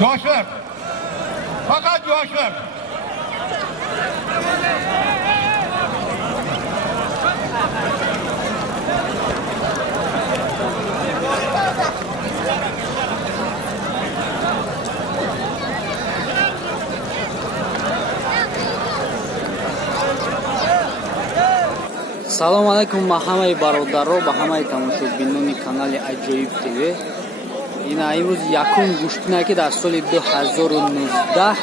Yavaş ver. Fakat yavaş ver. салому алайкум ба ҳамаи бародаро, ба ҳамаи тамошобинони канали Аҷоиб ТВ. Ина имрӯз якум гӯштине ки дар соли 2019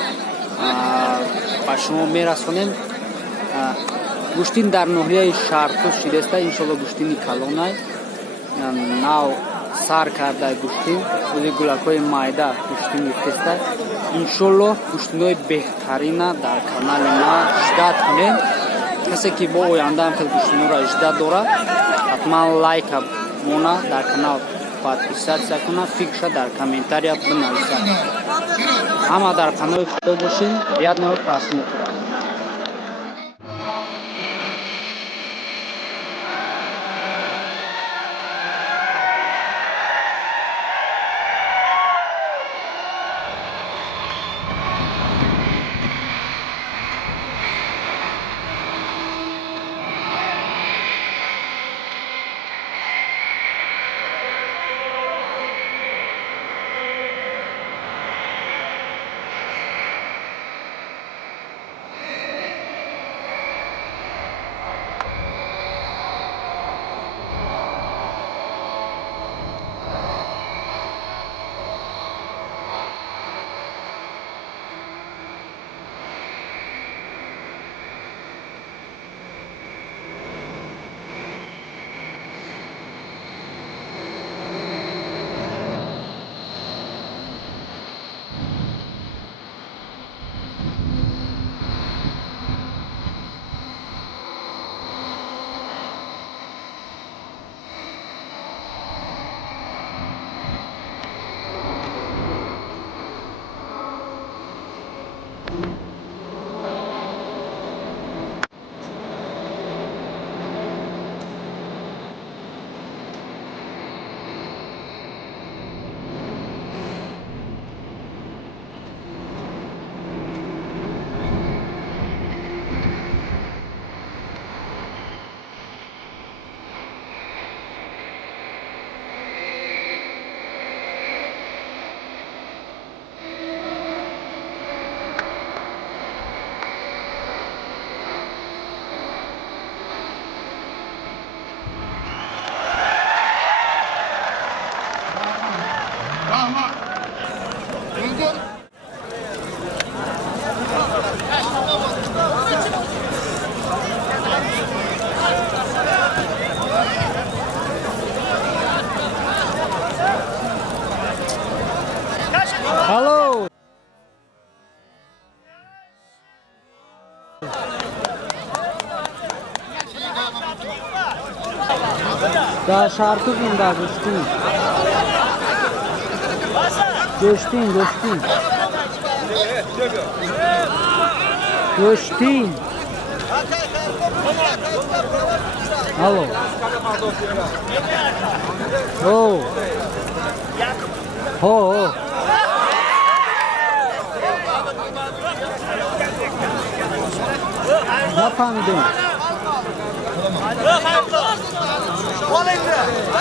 ба шумо мерасонем. Гӯштин дар ноҳияи Шарқу шидаста, иншоалло гӯштини калонай нав сар карда гӯштин ози гулакҳои майда гӯштин гуфтеста. Иншоалло гӯштинои беҳтарина дар канали ма иждат кунем. Касе ки бо оянда ҳам хел гӯштинҳоро иждат дора, ҳатман лайка мона дар канал подписатсия куна, фикрша дар комментария бинависа. Ҳама дар паноҳи Худо бошин. Приятного просмотра. Hello. Da şarkı bunda göçtün. Göçtün. Göçtün. Alo. Oh. Oh. Efendim.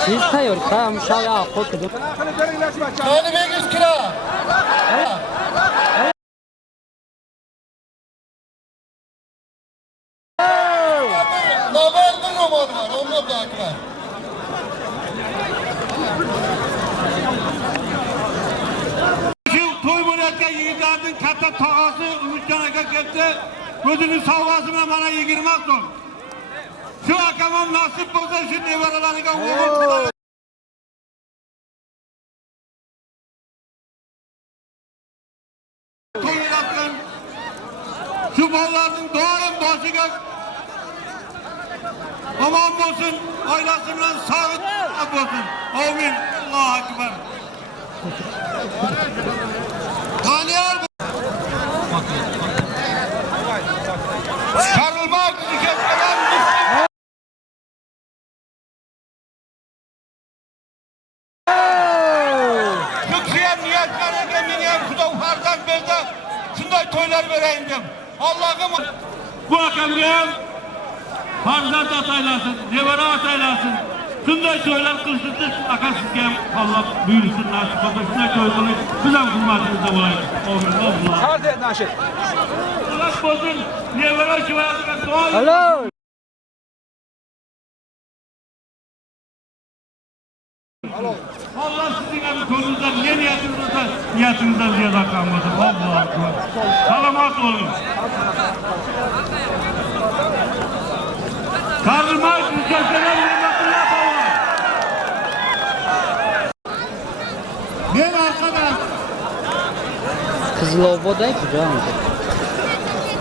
Siz tayor, sayam şaya korkudum. Yani 500 kira. Navardı roman var, onunla bıraklar. Toy bo'layotgan yigitlarning katta tog'asi Umidjon aka keldi. Gözünün savgasına bana 20 ton. Şu akamam nasip olsa şu nevaralarına uğur. Toyuratın. Şu balların doğan başıga aman olsun, ailasından sağlık olsun. Amin. Allahu Ekber. Tanıyar mı? Sarılmak tüketmeden Şükriyem niyetlerine miniyem şurada ufardan belde şunday toylar vereyim dem. Allah'ım bu akşam farzat ataylasın, nevara ataylasın. Şunday toylar kılsızdır, akasızken Allah buyursun nasip olsun. Şunday toyları güzel kurmasınızda olayım. Allah. Hadi Naşit. Allah bozun, nevara şıvaratına doğal. Hello. Allah sizin hem konunuzdan, ne niyetinizden ziyade kalmasın. Allah. Salamat olun. Karnıma mücadele nimetini yapalım. Ben arkadaş. Kızılova'dayız hocam.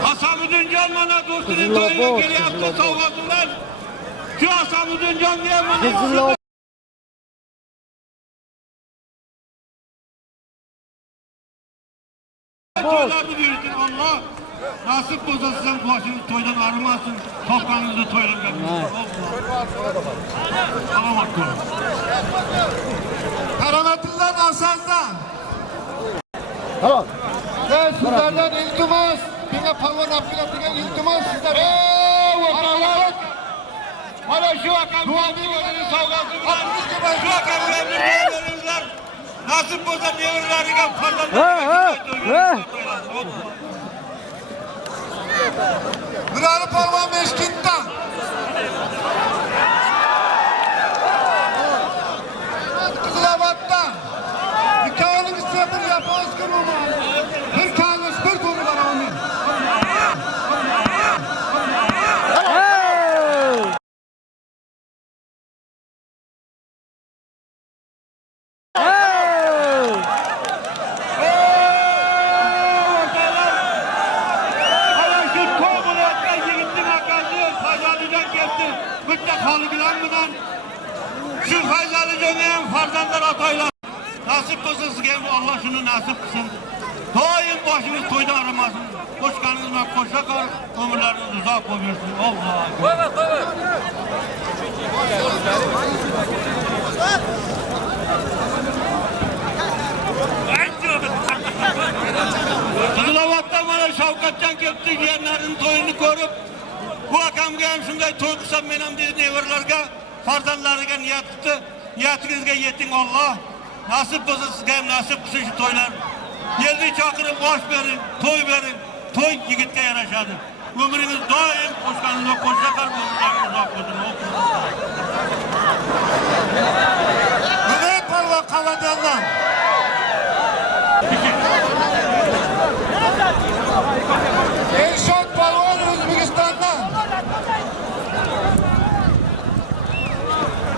Asabıdın can bana dostunun Kızılova, toyuna geri yaptı Kızılova. savgasından. Şu Asabıdın can diye bana Kızılova. toylarını büyütün Allah. Nasip olsa sizden başınız toydan arımasın. Toprağınızı toylan gelmesin. Alamak olun. Karamatından asazdan. Tamam. Ve sizlerden iltimas. Yine Palvan Abdülhamid'e iltimas sizlere. Eyvallah. Hala şu akam güvenliğinin savgası var. Şu akam güvenliğinin var. Nasip olsa devirlerine parlamak. Mürari Palvan Meşkint'ten. Kızılabat'tan. Hikayenin istedir yapağız kırılma. Bir kanıs bir konular amin. Şu faydalı döneyen farzanlar ataylar. Nasip olsun sizge Allah şunu nasip kılsın. Daim başınız toyda aramasın. Koşkanınızla koşa kal, ömürleriniz uzak olursun. Allah. Kızılavat'tan bana Şavkatcan Köprü diyenlerin toyunu korup bu akam gelen şunday toy kısam benim dedi neverlarga farzanlarga niyat tuttu. Niyatinizge yetin Allah. Nasip olsa sizge nasip kılsın şu toylar. Geldi çakırın boş verin, toy verin. Toy yigitke yaraşadı. Ömrünüz daim koşkanınızla koşa kal, ömürleriniz uzak olsun. Mürari Palvan Kavadan'dan. Elşad Palvan Özbekistan'dan.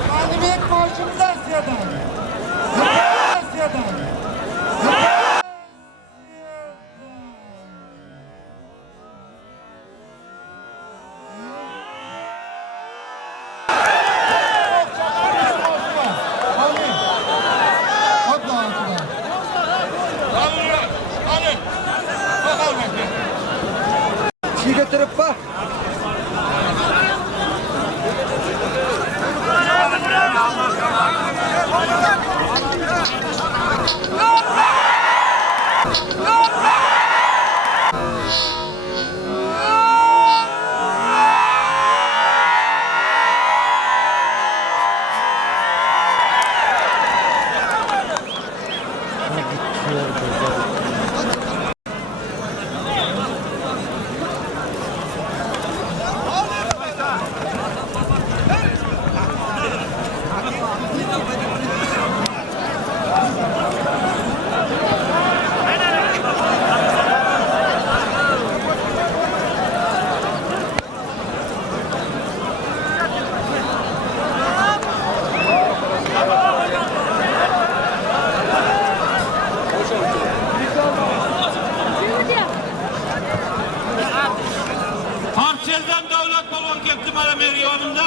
Galibiyet marşımız Asya'dan. Asya'dan. Şey getirip bak. Parselden devlet balon kepti bana meriyanında.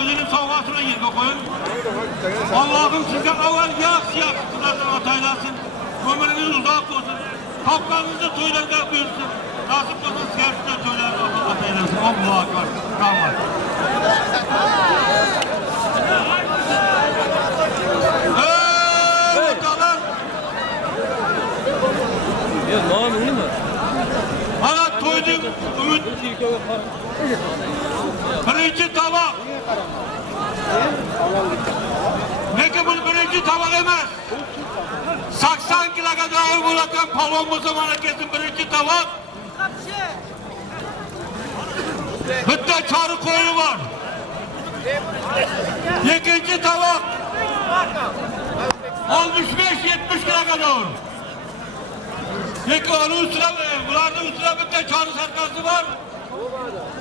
Özünün savgasına yerine koyun. Allah'ım size evvel yak kızarsın ataylasın. Ömrünüz uzak olsun. Kapkanınızı söylerken büyürsün. Nasip olsun servisine söylerken ataylasın. Allah'a akbar. Rahmat. Bakalım. Bana toydum ümit. Birinci tabak. Peki bu birinci tabak emez. 80 kilo kadar ağır bırakan palon bu zamana kesin birinci tabak. Bitti çarı koyunu var. İkinci tabak. 65-70 kilo kadar. Peki onun üstüne, bunların üstüne bitti çarı sarkası var.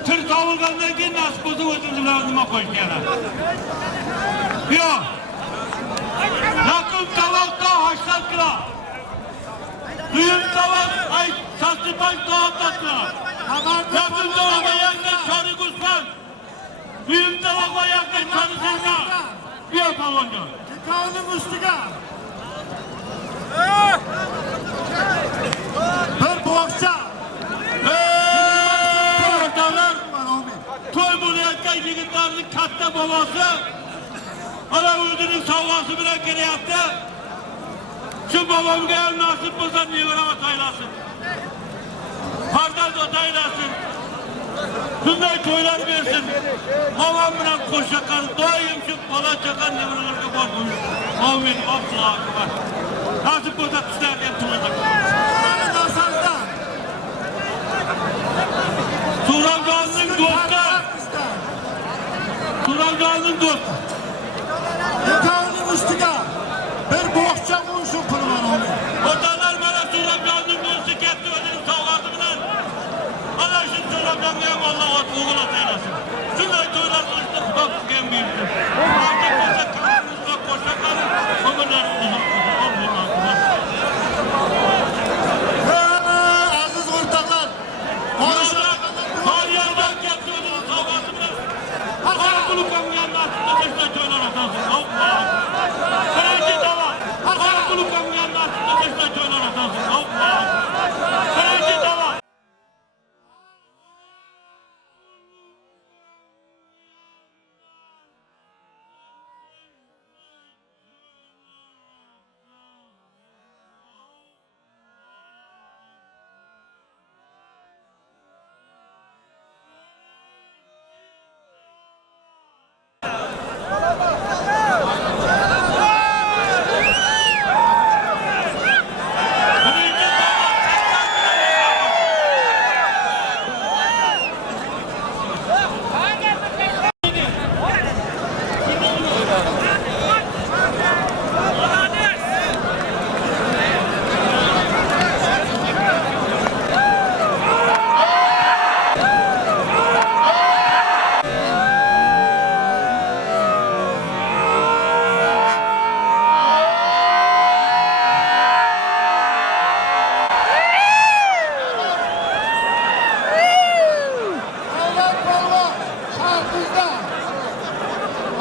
Tır savurgandan ki nasıl kuzu özüncülerine koydu yana. Yok. Yakın tavakta 80 kilo. Büyük tavak, ay saslı baş daha tatlı. Yakın tavakta yakın çarı kusman. Büyük tavakta yakın çarı sarka. Bir baloncu. Dükkanın üstüne. Bir boğazca. Toy buluyatken yigitlerin katta babası ana ödünün savvası bile geri yaptı. Şu babam gel nasip olsa niye uğrama taylasın. Pardon da taylasın. Şunday toylar versin. Babam bile koşakan, doyayım şu bala çakan ne vurulurdu korkmuş. Amin, Allah'a akbar. Nasip olsa tüzlerken tutacak. Turangan'ın dostu. Turangan'ın dostu. Dükkanın üstüne. Bir boğazca vuruşun kurban onu. Otanlar bana Turangan'ın dostu kendi ödünün savgası bilen. Ana şimdi Turangan'ın Allah oğul ataylasın. Şunday toylar üstüne tutak tuken büyüksün. Artık bize kırmızı koşa kalın. Ömürler uzak olsun. Allah'a akbar. Aziz ortaklar. Her yerden kendi ödünün savgası bilen. Karabulu kamuyanın altında dışına toylar atarsın. Allah'a akbar. Birinci tava. Karabulu kamuyanın altında dışına toylar atarsın. Allah'a akbar. Birinci tava.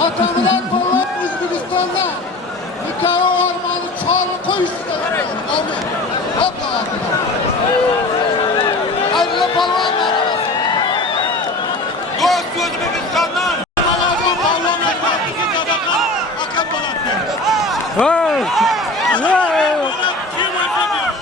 Atamıdan kollar Özbekistan'da nikahı ormanı çağrı koyuştu. Amin. Hopla akıda. Ayrıca balvanlar arası. Dost Özbekistan'dan. Malaga balonlar partisi adamlar. Akın Balat'tır. Kim öldürüyor?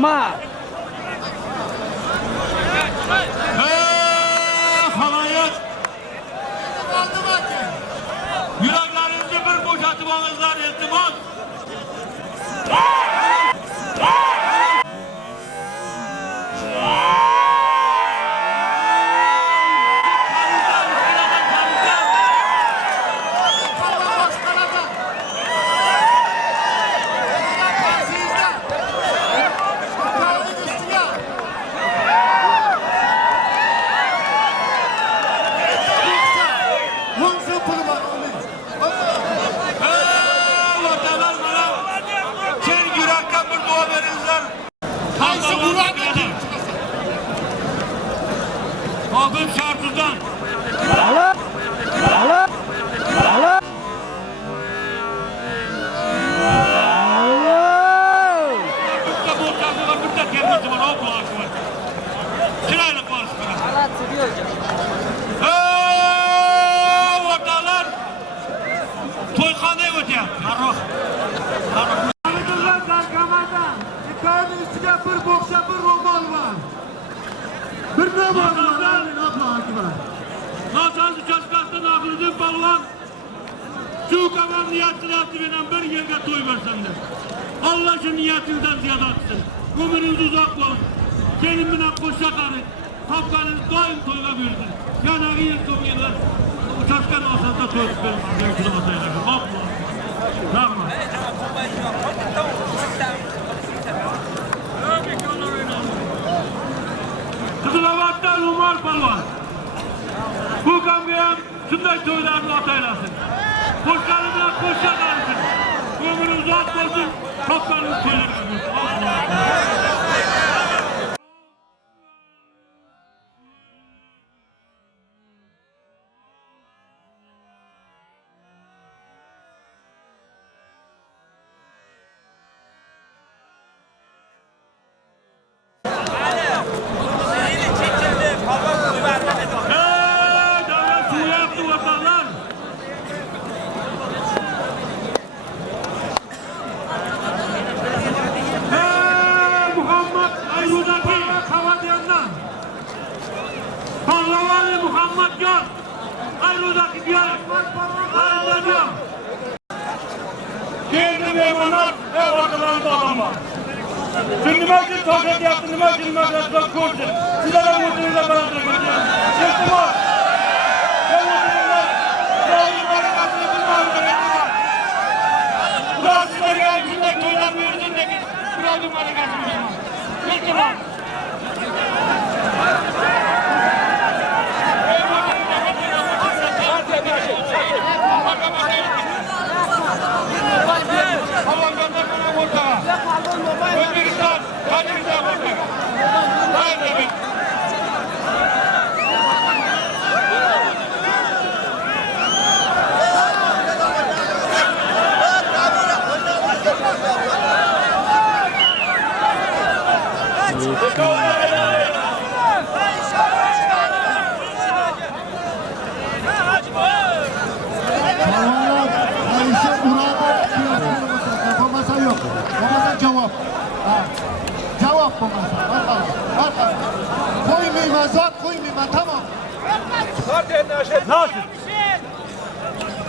Nima? Halayat! Yüreklerinizi bir boşaltmanızlar iltimas! Vatanlar bana sen yürekten bir dua verirler. Abim şartından. Vatanlar toyxanaya ötüyor. Arroh. Tanıdırlar Darkaman'da. Hikayenin üstüne bir boksa bir roman var. Bir roman var. Nazan Çaşkas'tan Aklı'nın balvan şu kavan niyetini veren bir yerine toy versenler. Allah şu niyetinden ziyade atsın. Ömrünüz uzak olsun. Kendimine koşa karı. Kapkanız daim toyga versin. Yanarı yıl toylar. Çaşkan olsa da toy verin. Mümkün olsa yanarı. Allah. Rahman. Kızılavat'tan Umar Balvan. Bu kamgaya şunday toylarını ataylasın. Koşlarına koşa karısın. Ömrünüz uzak olsun. Kapkanız toylarını versin. Allah. Devlet suya yaptı vatanlar. Muhammed Ayrudaki Kavadyan'dan. Pahlavanı Muhammed Can. Ayrudaki diyor. Ayrudaki. Kendi memurlar ve ortalarında adam var. Şimdi ben size tokat yaptım, ben şimdi madrasdan kursun. Sizlere mutluluğuyla beraber götürüyorum. İhtimal. Ne mutluluğuyla? Yolun barakasını bilmem gerekiyor. Ulan size gelip şimdi toydan büyürsün de ki, yolun barakasını bilmem. İhtimal. Allah'ım göndermene ortağa. Özbekistan, Tacikistan ortağa. Hayır demek. Cevap bu mesela. Bakalım. Bakalım. Koymayayım zat koymayayım tamam. Nasıl?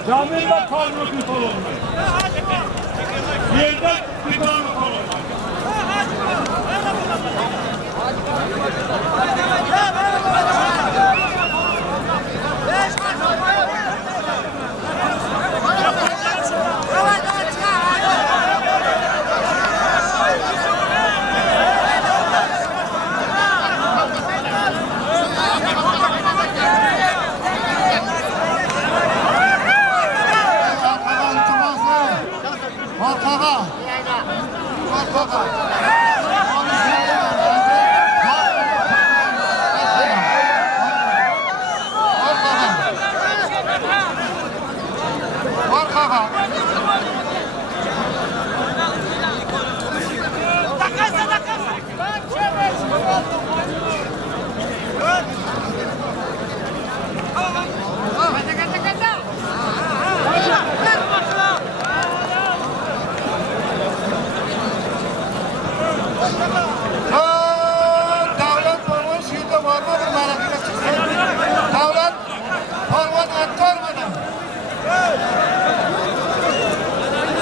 Camiler kalmıyor bir salonda. Yerden bir tane salonda.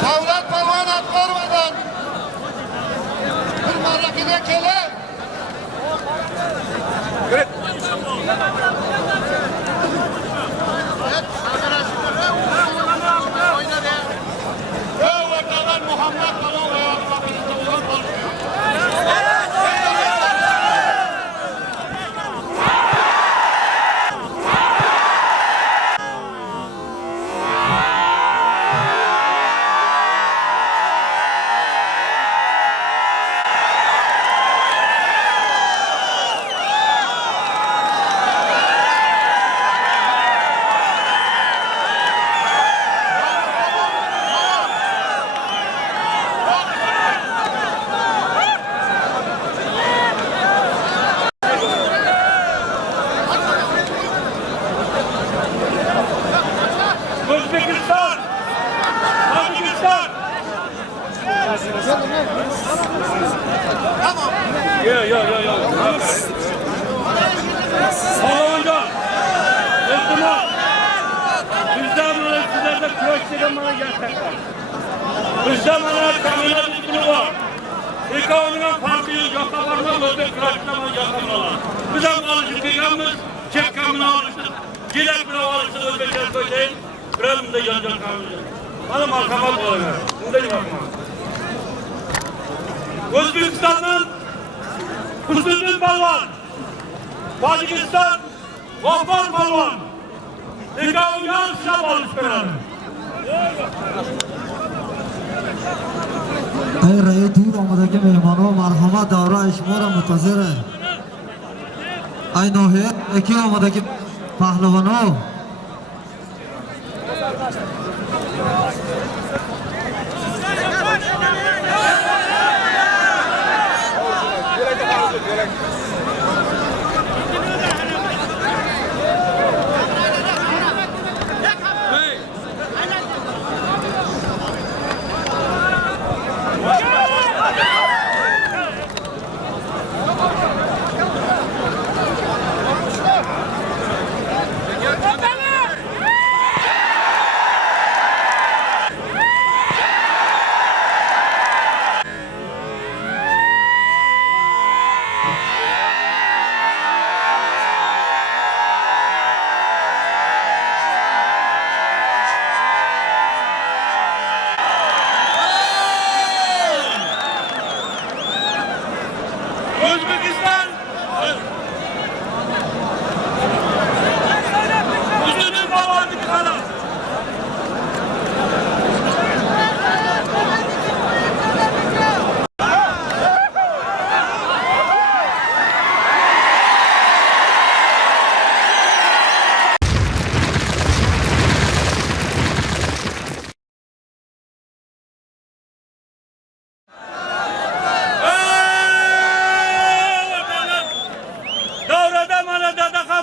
Davlat palvan atlarmadan bir marakine kele. Muhammed Palvan ve Özbekistan, Tacikistan. Tamam. Yok. Sağolunca, iltimas. Bizden bana sizlerde küreşlerin bana gerçekten. Bizden bana kamera düzgünü var. İlk avından farklı yoksa varmam özbek küreşlerin bana gerçekten. Bizden bana çıkacağımız çekkamına alıştık. Gilek bile alıştık özbekler söyleyin. Kralım da yanacak kalmayacak. Bana markamat olaylar. Bunda bir bakma. Özbekistan'dan Hüsnüddin Palvan, Tacikistan G'ofar Palvan. İkavı yarışa balıştıran. ای رای دور آمده که مهمانو مرحمت دوره شما را منتظره ای ناحیه یکی آمده که پهلوانو Özbekistan, Hüsnüddin Palvan'daki kanal.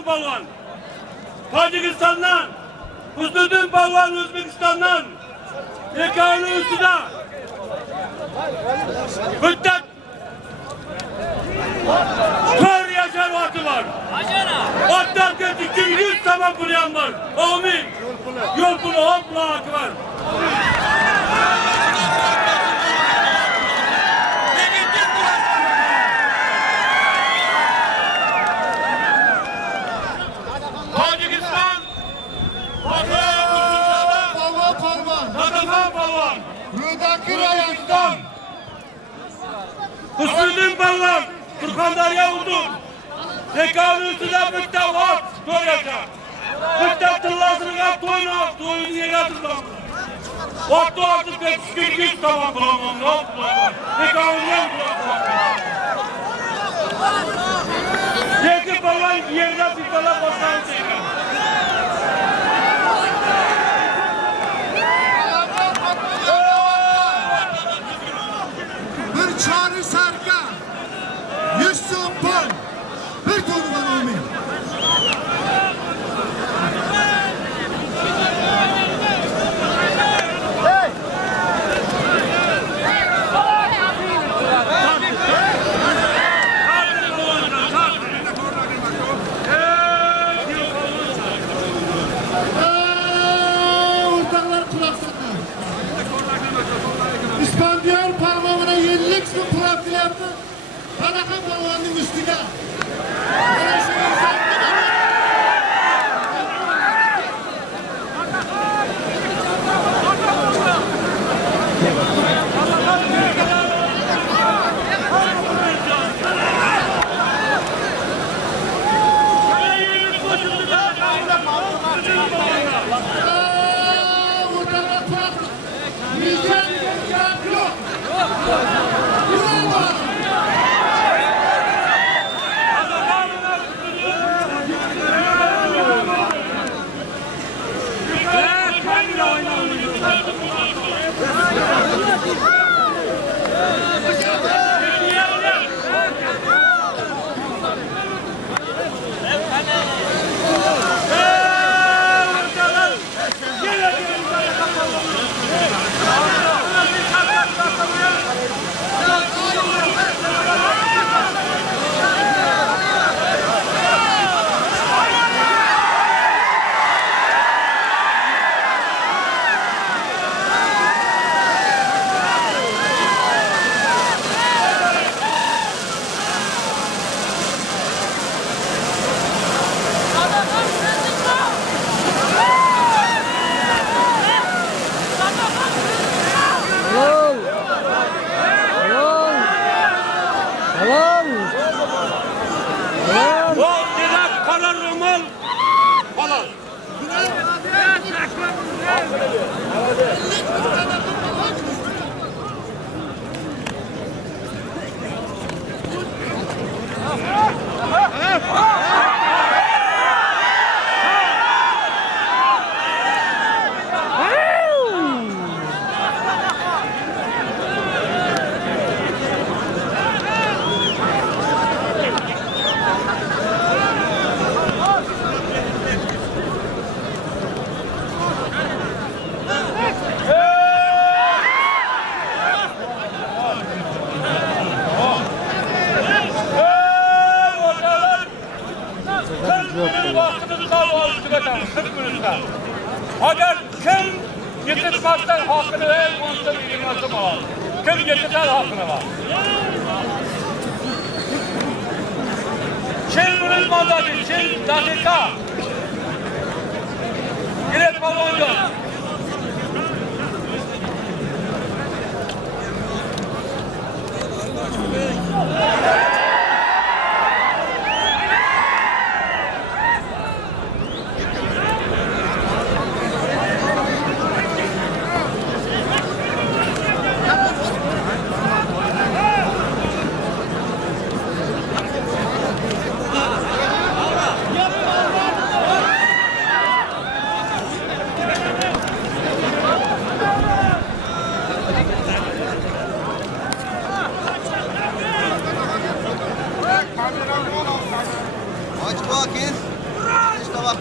Palvan, Tacikistan'dan, Hüsnüddin Palvan Özbekistan'dan, Ekâlı üstüde, müddet, kör yaşar vakti var. Hatta geçti 100 zaman bulayan var. Amin. Yol bunu hopla hakkı var. Tacikistan, Palvan, Palvan, Rüdaki Rayastan. Hüsnüddin Palvan, Surxondaryo Udun, Ekâlı üstüde müddet var, kör yaşar. Müddet tıllasını toyunu yegatırlar. Vakti artık geçti 100 zaman bulamam, ne yaptılar? Ekâlı'dan bulamam. Yedi Palvan yerden bir tane basar çeker. Bir çağrı sarka. 100 so'm pul. Bir to'g'ridan olmaydi. Agar kim yetirmasdan hakkını el konuşsa bilmesi var. Kim yetirsen hakkını var. Çin bulunmadı, Çin dakika. Giret balonca. Aç bakayım. İşte bak.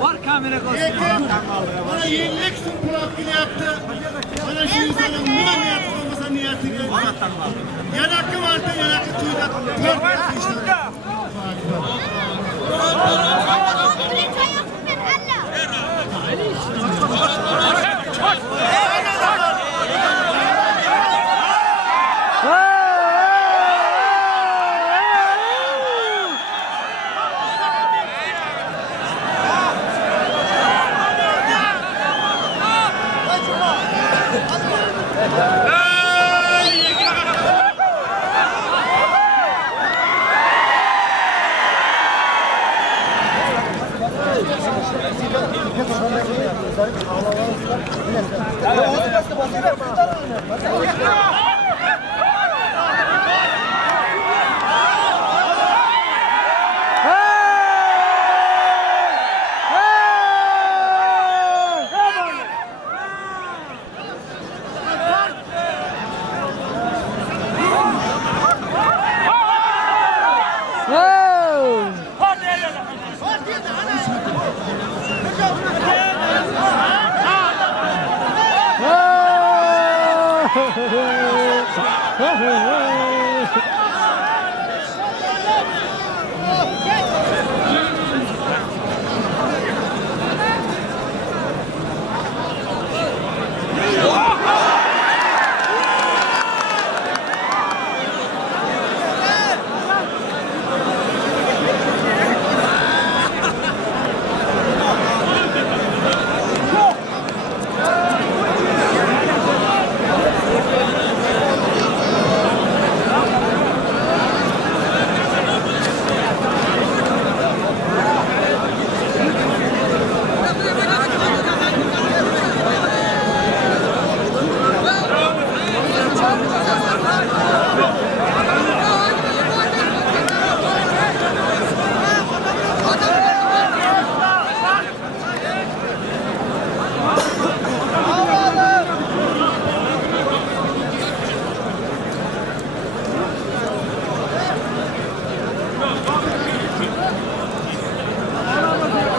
Var kamera koysun. Bana yenilik sumpulak yaptı. Bana şu insanın nima niyeti olmasa niyeti geldi. Yanakı vardı, yanakı tuyda. Görmez işte.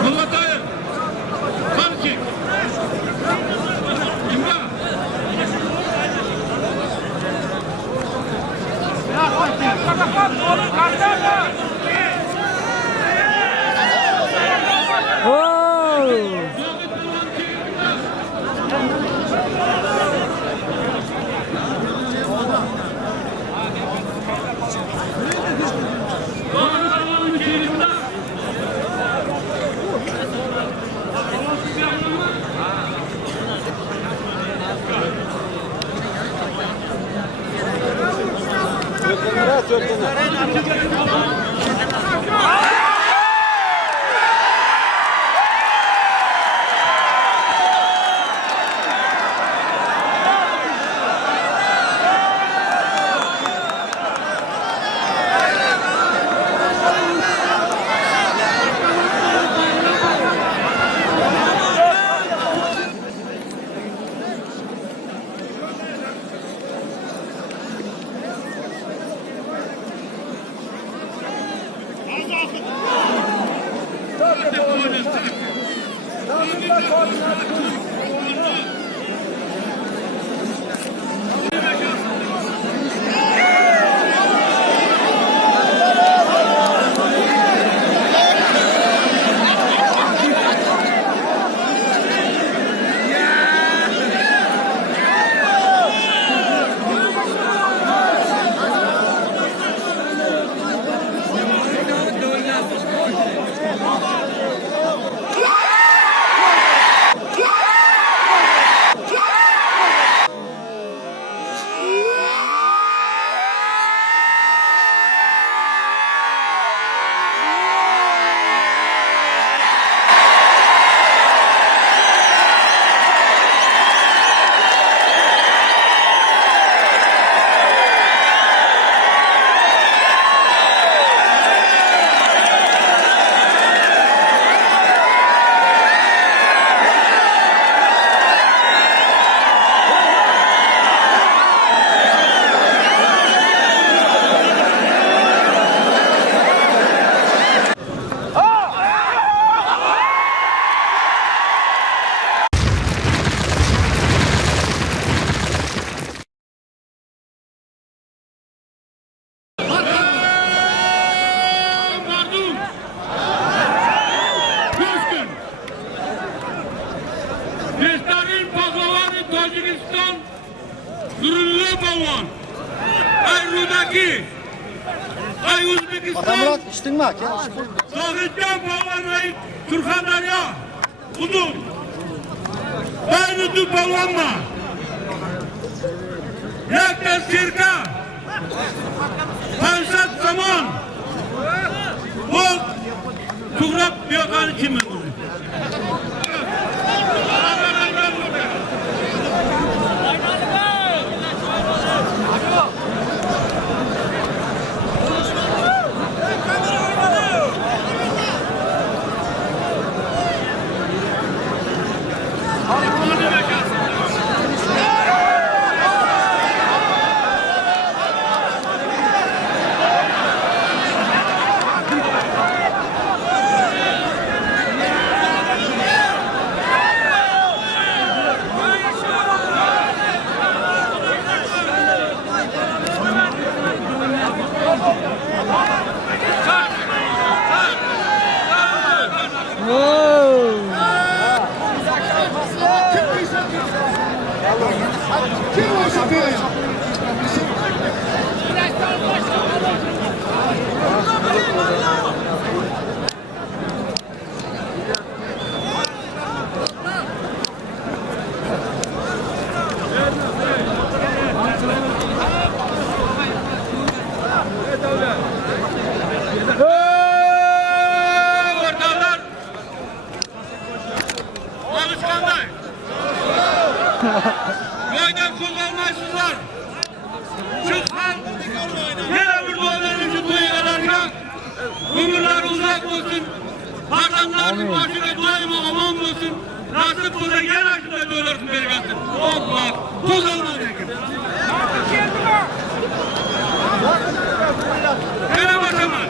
Mulatayım. Kan çek. İmra. Rudaki, ay Uzbekistan, Murat içtin mi? Dağıtcan Palvanay, Turkhandarya, Udun, Baynudu Palvanma, Yakta Sirka, Pansat Zaman, bu Tuğrap Biyokanı kimin? Alışkanlar. Köyden kullanmazsızlar. Şu halk yine bir dolaylarınızı duyuyorlarsa ömürler uzak olsun. Vatanlarının başına daima aman olsun. Nasip burada yer açında dönersin berikatın. Allah. Kullanma aleyküm. Gene bakamaz.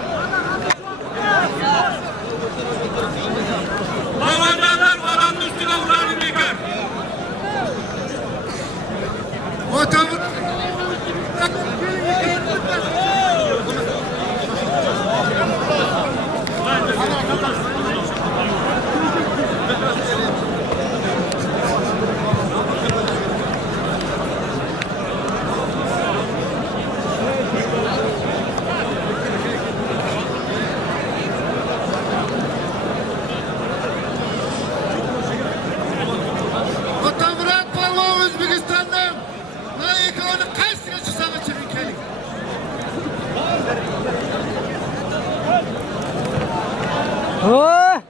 Babacanlar vatanın üstüne uğranı bekar. Vatanın Murat Palvon Özbekistan'dan layıkını kaç sene çıksana çıkın kelin. Oh!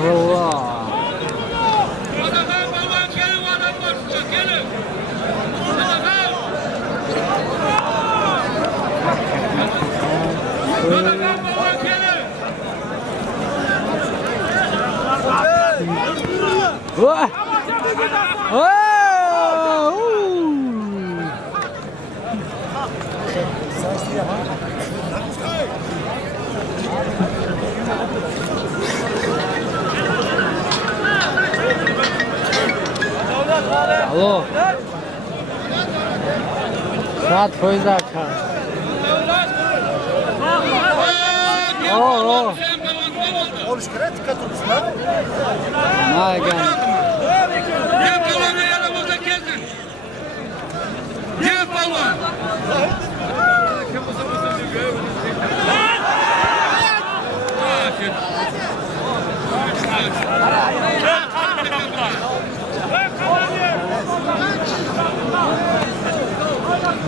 Allah. Adakal balvan gelin adam başına gelin. Adakal. Adakal balvan gelin. Oh! Oh! Alo. Saat foyda kal. Oh. Ne gel. Gel balvanı yanımıza gezin. Gel balvan.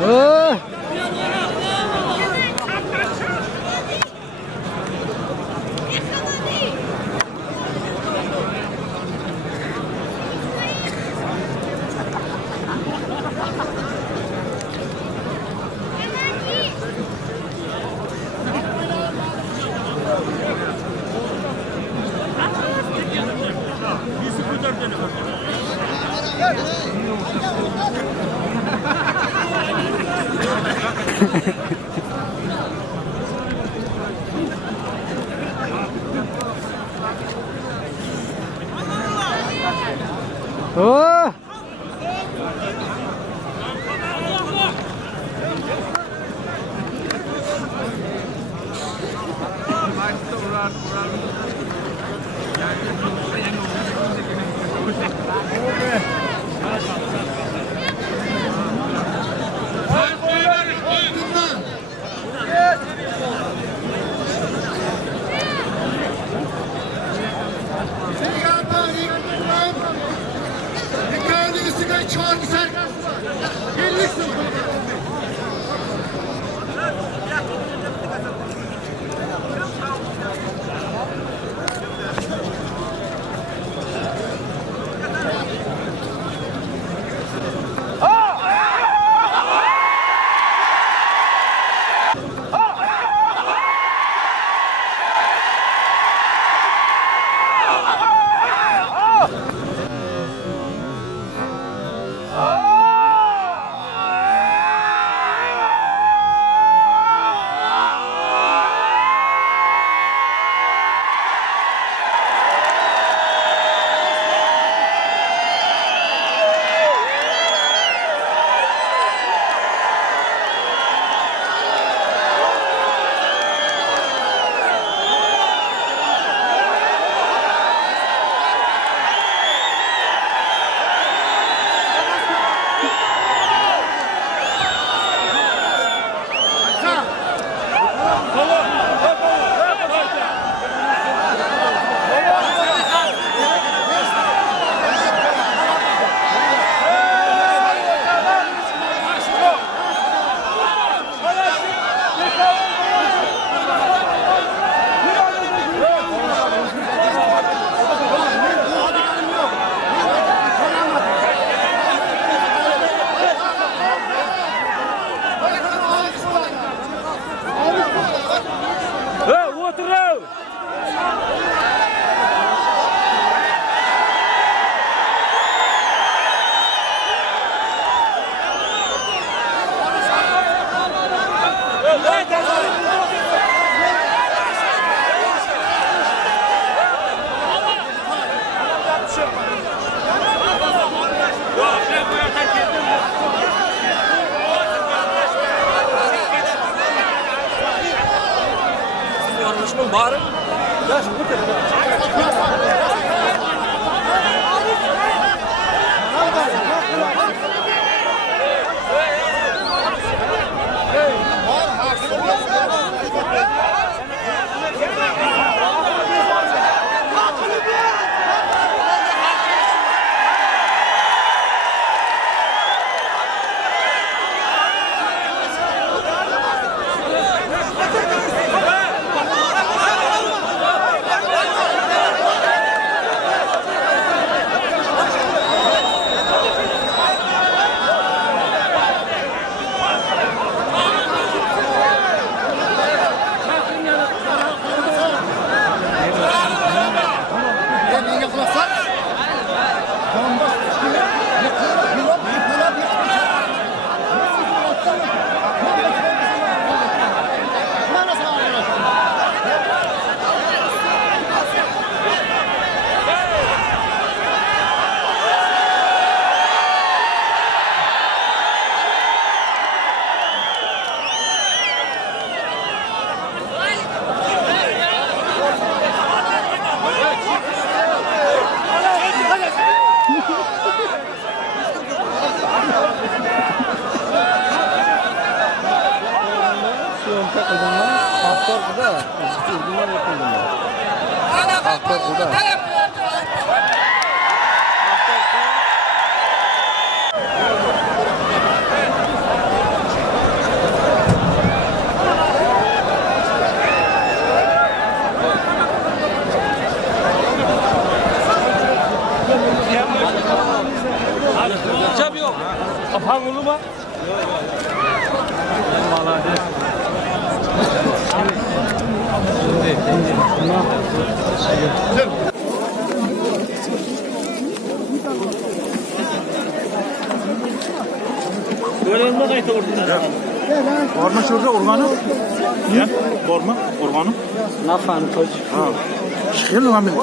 Oh! Oh! Borma şurada organı. Ya, borma organı. Nafan toj. Ha. Şil hamile.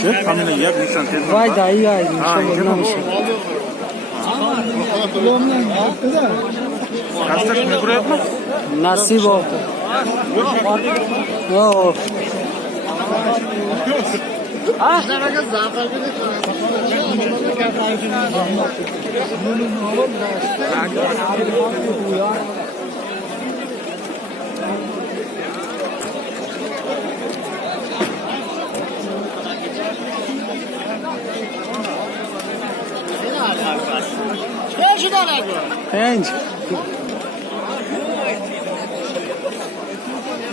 Şil hamile yer insan tezgah. Vay dayı ya, inşallah olmamış. Kaçta ne buraya yapma? Nasip oldu. Yok. Ha? Penge.